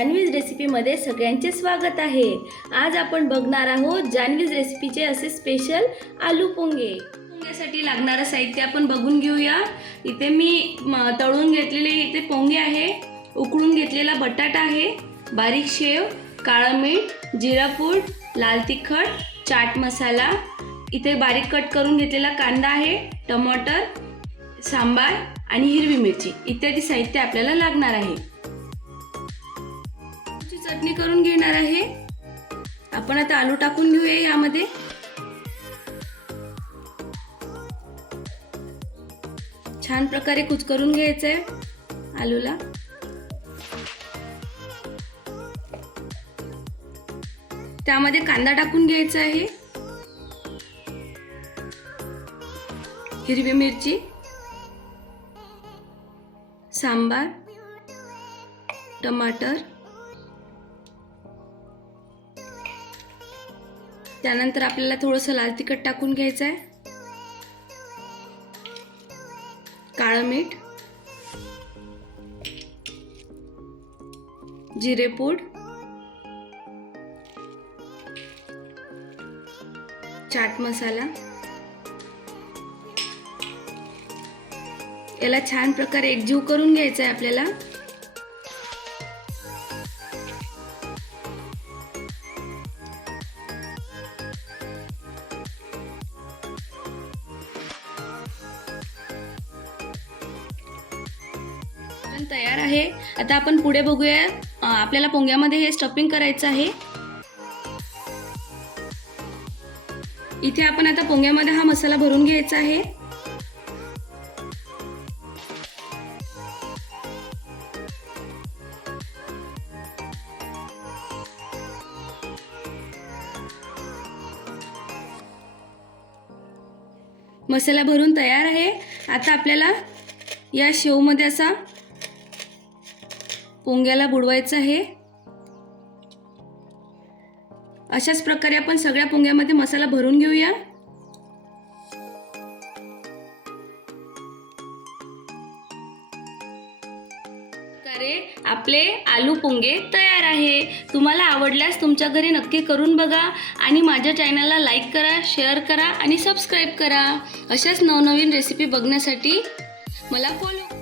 जान्हवीज रेसिपीमध्ये सगळ्यांचे स्वागत आहे। आज आपण बघणार आहोत जान्हवीज रेसिपीचे असे स्पेशल आलू पोंगे। पोंग्यासाठी लागणारे साहित्य आपण बघून घेऊया। इथे मी तळून घेतलेले इथे पोंगे आहे, उकळून घेतलेला बटाटा आहे, बारीक शेव, काळं मीठ, जिरा पूड, लाल तिखट, चाट मसाला, इथे बारीक कट करून घेतलेला कांदा आहे, टमाटर, सांबार आणि हिरवी मिरची इत्यादी साहित्य आपल्याला लागणार आहे। चटणी करून घेणार आहे। आपण आता आलू टाकून घेऊया। यामध्ये छान प्रकारे कुस्करून घ्यायचं आहे आलूला। त्यामध्ये कांदा टाकून घ्यायचा आहे, हिरवी मिरची, सांबार, टमाटर, त्यानंतर आपल्याला थोडंसं लाल तिखट टाकून घ्यायचं आहे, काळं मीठ, जिरे पूड, चाट मसाला। याला छान प्रकारे एकजीव करून घ्यायचं आहे आपल्याला। तयार आहे। आता आपण पुढे बघूया। आपल्याला पोंग्यामध्ये हे स्टफिंग करायचं आहे। इथे आपण आता पोंग्यामध्ये हा मसाला भरून घ्यायचा आहे। मसाला भरून तयार आहे। आता आपल्याला या शेवमध्ये असा पोंग्याला बुडवायचं आहे। अशाच प्रकारे आपण सगळ्या पोंग्यामध्ये मसाला भरून घेऊया। आपले आलू पोंगे तयार आहे। तुम्हाला आवडल्यास तुमच्या घरी नक्की करून बघा आणि माझ्या चॅनलला लाईक करा, शेअर करा आणि सबस्क्राईब करा। अशाच नवनवीन रेसिपी बघण्यासाठी मला फॉलो